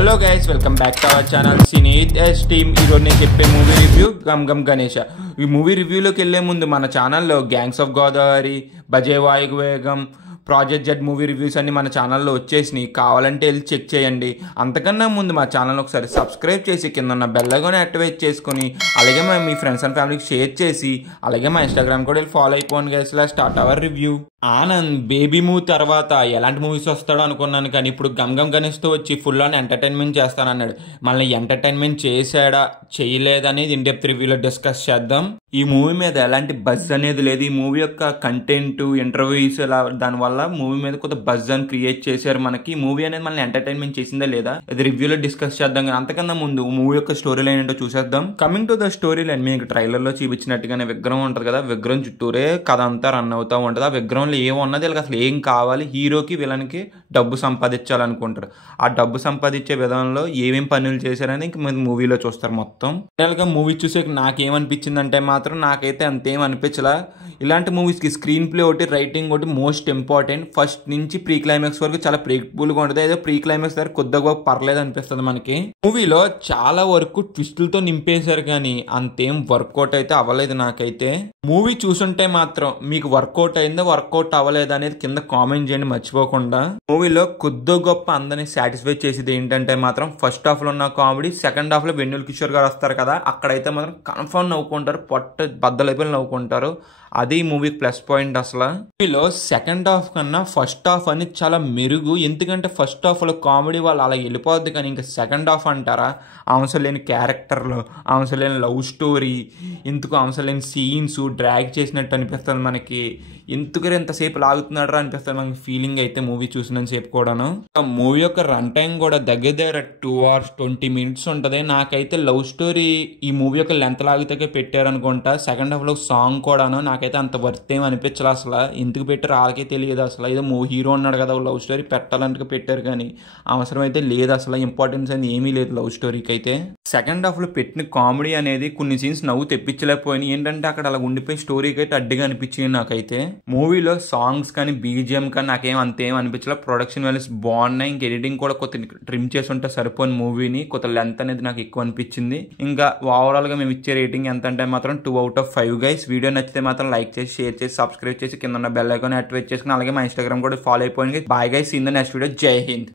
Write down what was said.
Hello guys, welcome back to our channel Cineeth S team. ఈరోజు నేను చెప్పే మూవీ రివ్యూ గమ్ గమ్ గణేష. ఈ మూవీ రివ్యూలోకి వెళ్ళే ముందు మన ఛానల్లో gangs of Godavari, Baje Vayuvegam, project Z movie reviews అన్ని మన ఛానల్లో వచ్చేసినాయి. కావాలంటే వెళ్ళి చెక్ చేయండి. అంతకన్నా ముందు మా ఛానల్ ఒకసారి సబ్స్క్రైబ్ చేసి కింద ఉన్న బెల్ ఐకాన్ యాక్టివేట్ చేసుకుని, అలాగే మీ ఫ్రెండ్స్ అండ్ ఫ్యామిలీకి షేర్ చేసి, అలాగే మా ఇన్స్టాగ్రామ్ కూడా వెళ్ళి ఫాలో అయిపోండి గైస్. ఇలా start our review. Anand baby movie తర్వాత ఎలాంటి మూవీస్ వస్తాడో అనుకున్నాను, కానీ ఇప్పుడు గమ్ గమ్ గణేష్తో వచ్చి ఫుల్ ఆన్ ఎంటర్టైన్మెంట్ చేస్తానన్నాడు. మళ్ళీ ఎంటర్టైన్మెంట్ చేశాడా చేయలేదనేది ఇన్ డెప్త్ రివ్యూలో డిస్కస్ చేద్దాం. ఈ మూవీ మీద ఎలాంటి బజ్ అనేది లేదు. ఈ మూవీ యొక్క కంటెంట్, ఇంటర్వ్యూస్ దానివల్ల మూవీ మీద కొంత బజ్ అని క్రియేట్ చేశారు. మనకి మూవీ అనేది మనల్ని ఎంటర్టైన్మెంట్ చేసిందా లేదా అది రివ్యూలో డిస్కస్ చేద్దాం. కానీ అంతకన్నా ముందు మూవీ యొక్క స్టోరీ లైన్ ఏంటో చూసేద్దాం. Coming to the story line, మీకు ట్రైలర్ లో చూపించినట్టుగానే విగ్రహం ఉంటది కదా, విగ్రహం చుట్టూరే కథ అంతా రన్ అవుతా ఉంటది. ఆ విగ్రహంలో ఏమున్నది, వీళ్ళకి అసలు ఏం కావాలి, హీరోకి విలన్కి డబ్బు సంపాదించాలనుకుంటారు. ఆ డబ్బు సంపాదించే విధానంలో ఏమేం పనులు చేశారని ఇంక మీరు మూవీలో చూస్తారు మొత్తం. ఫైనల్ గా మూవీ చూసే నాకేమనిపించింది అంటే మాత్రం నాకైతే అంతేం అనిపించలా. ఇలాంటి మూవీస్కి స్క్రీన్ ప్లే ఒకటి, రైటింగ్ ఒకటి మోస్ట్ ఇంపార్టెంట్. ఫస్ట్ నుంచి ప్రీ క్లైమాక్స్ వరకు చాలా ప్రేక్బుల్గా ఉంటుంది. ఏదో ప్రీ క్లైమాక్స్ దగ్గర కొద్దిగా పర్లేదు అనిపిస్తుంది మనకి. మూవీలో చాలా వరకు ట్విస్టులతో నింపేశారు, కానీ అంతేం వర్కౌట్ అయితే అవ్వలేదు నాకైతే. మూవీ చూసుంటే మాత్రం మీకు వర్కౌట్ అయిందో వర్కౌట్ అవ్వలేదు అనేది కింద కామెంట్ చేయండి మర్చిపోకుండా. మూవీలో కొద్ది గొప్ప అందరినీ సాటిస్ఫై చేసేది ఏంటంటే మాత్రం ఫస్ట్ హాఫ్ లో ఉన్న కామెడీ, సెకండ్ హాఫ్ లో వెన్నెల కిషోర్ గారు వస్తారు కదా, అక్కడైతే మాత్రం కన్ఫర్మ్ నవ్వుకుంటారు, పొట్ట బద్దలైపోయి నవ్వుకుంటారు. అది మూవీ ప్లస్ పాయింట్. అసలు మూవీలో సెకండ్ హాఫ్ కన్నా ఫస్ట్ హాఫ్ అని చాలా మెరుగు. ఎందుకంటే ఫస్ట్ హాఫ్ లో కామెడీ వాళ్ళు అలా వెళ్ళిపోద్ది, కానీ ఇంకా సెకండ్ హాఫ్ అంటారా, అవసరం లేని క్యారెక్టర్లు, అవసరం లేని లవ్ స్టోరీ, ఎందుకు అవసరం లేని సీన్స్ డ్రాగ్ చేసినట్టు అనిపిస్తుంది మనకి. ఎందుకు ఎంతసేపు లాగుతున్నాడు అనిపిస్తుంది మనకి ఫీలింగ్ అయితే మూవీ చూసినంతసేపు కూడాను. మూవీ యొక్క రన్ టైం కూడా దగ్గర 2 hours 20 minutes ఉంటుంది. నాకైతే లవ్ స్టోరీ ఈ మూవీ యొక్క లెంత్ లాగితే పెట్టారనుకుంటా. సెకండ్ హాఫ్ లో సాంగ్ కూడాను నాకైతే అంత వర్త్ ఏం అనిపించలే. అసలు ఎందుకు పెట్టారు వాళ్ళకే తెలియదు. అసలు ఏదో హీరో ఉన్నాడు కదా, లవ్ స్టోరీ పెట్టాలంటే పెట్టారు, కానీ అవసరం అయితే లేదు. అసలు ఇంపార్టెన్స్ అనేది ఏమీ లేదు లవ్ స్టోరీకి అయితే. సెకండ్ హాఫ్ లో పెట్టిన కామెడీ అనేది కొన్ని సీన్స్ నవ్వు తెప్పించలేకపోయినాయి. ఏంటంటే అక్కడ అలా ఉండిపోయి స్టోరీకి అయితే అడ్డుగా అనిపించింది నాకైతే. మూవీలో సాంగ్స్ కానీ బీజిఎం కానీ నాకేం అంతేం అనిపించలే. ప్రొడక్షన్ వాల్యూస్ బాగున్నాయి. ఇంక ఎడిటింగ్ కూడా కొత్త ట్రిమ్ చేసి ఉంటే సరిపోయిన మూవీని. కొత్త లెంత్ అనేది నాకు ఎక్కువ అనిపించింది. ఇంకా ఓవరాల్ గా మేము ఇచ్చే రేటింగ్ ఎంత అంటే మాత్రం 2 out of 5 గైస్. వీడియో నచ్చితే మాత్రం లైక్ చేసి, షేర్ చేసి, సబ్స్క్రైబ్ చేసి, కింద ఉన్న బెల్ ఐకాన్ యాక్టివేట్ చేసుకుని, అలాగే మా ఇన్స్టాగ్రామ్ కూడా ఫాలో అయిపోయింది. Bye guys, in the next video. జై హింద్.